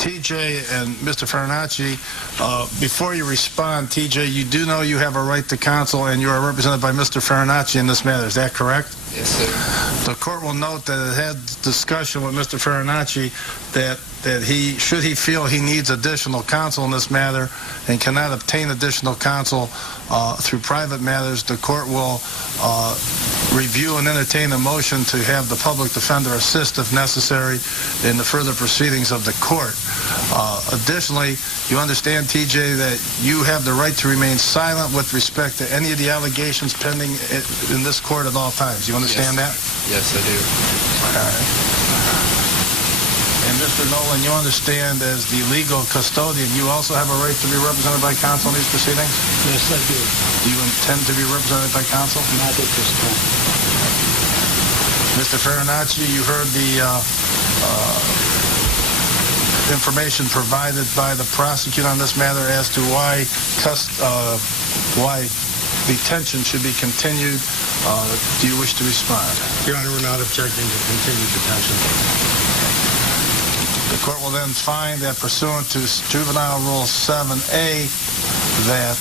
TJ and Mr. Farinacci, before you respond, TJ, you do know you have a right to counsel and you are represented by Mr. Farinacci in this matter. Is that correct? Yes, sir. The court will note that it had discussion with Mr. Farinacci that should he feel he needs additional counsel in this matter and cannot obtain additional counsel through private matters, the court will review and entertain a motion to have the public defender assist if necessary in the further proceedings of the court. Additionally, you understand, TJ, that you have the right to remain silent with respect to any of the allegations pending in this court at all times. You understand that? Yes, I do. All right. And Mr. Nolan, you understand as the legal custodian, you also have a right to be represented by counsel in these proceedings? Yes, I do. Do you intend to be represented by counsel? Not at this time. Mr. Farinacci, you heard the information provided by the prosecutor on this matter as to why detention should be continued. Do you wish to respond? Your Honor, we're not objecting to continued detention. The court will then find that pursuant to Juvenile Rule 7A that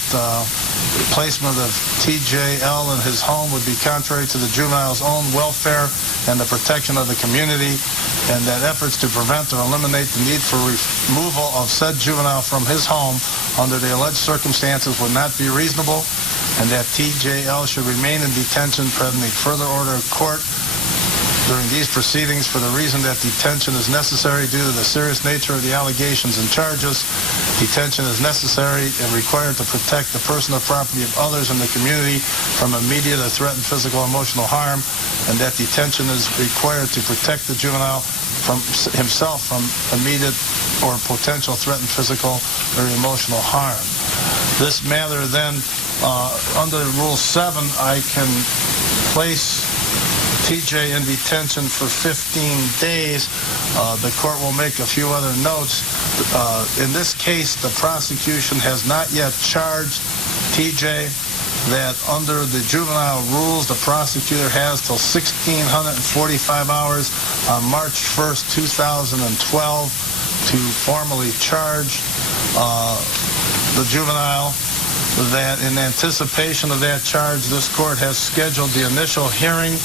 placement of TJL in his home would be contrary to the juvenile's own welfare and the protection of the community, and that efforts to prevent or eliminate the need for removal of said juvenile from his home under the alleged circumstances would not be reasonable, and that TJL should remain in detention pending further order of court during these proceedings for the reason that detention is necessary due to the serious nature of the allegations and charges. Detention is necessary and required to protect the person or property of others in the community from immediate or threatened physical or emotional harm, and that detention is required to protect the juvenile from himself from immediate or potential threatened physical or emotional harm. This matter then, under Rule 7, I can place TJ in detention for 15 days. The court will make a few other notes. In this case, the prosecution has not yet charged TJ. That under the juvenile rules, the prosecutor has till 1,645 hours on March 1st, 2012 to formally charge the juvenile. That in anticipation of that charge, this court has scheduled the initial hearing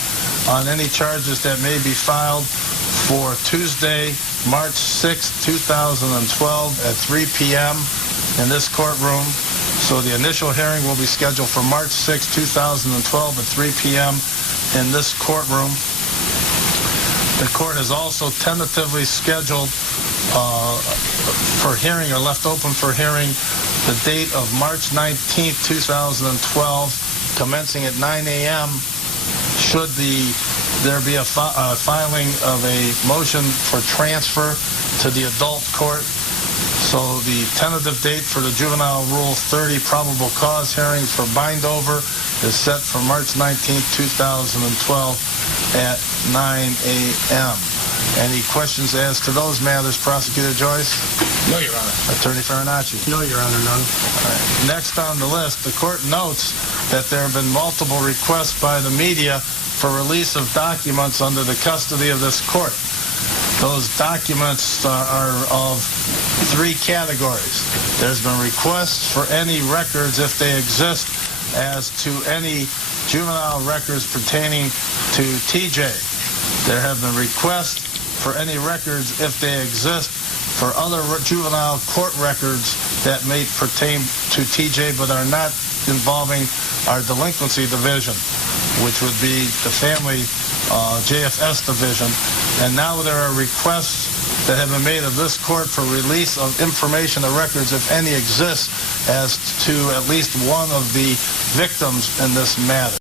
on any charges that may be filed for Tuesday, March 6, 2012 at 3 p.m. in this courtroom. So the initial hearing will be scheduled for March 6, 2012 at 3 p.m. in this courtroom. The court has also tentatively scheduled for hearing or left open for hearing the date of March 19, 2012, commencing at 9 a.m. should there be a filing of a motion for transfer to the adult court. So the tentative date for the Juvenile Rule 30 probable cause hearing for bindover is set for March 19, 2012 at 9 a.m. Any questions as to those matters, Prosecutor Joyce? No, Your Honor. Attorney Farinacci? No, Your Honor, none. All right. Next on the list, the court notes that there have been multiple requests by the media for release of documents under the custody of this court. Those documents are of three categories. There's been requests for any records, if they exist, as to any juvenile records pertaining to TJ. There have been requests for any records, if they exist, for other juvenile court records that may pertain to TJ but are not involving our delinquency division, which would be the family JFS division. And now there are requests that have been made of this court for release of information or records, if any exist, as to at least one of the victims in this matter.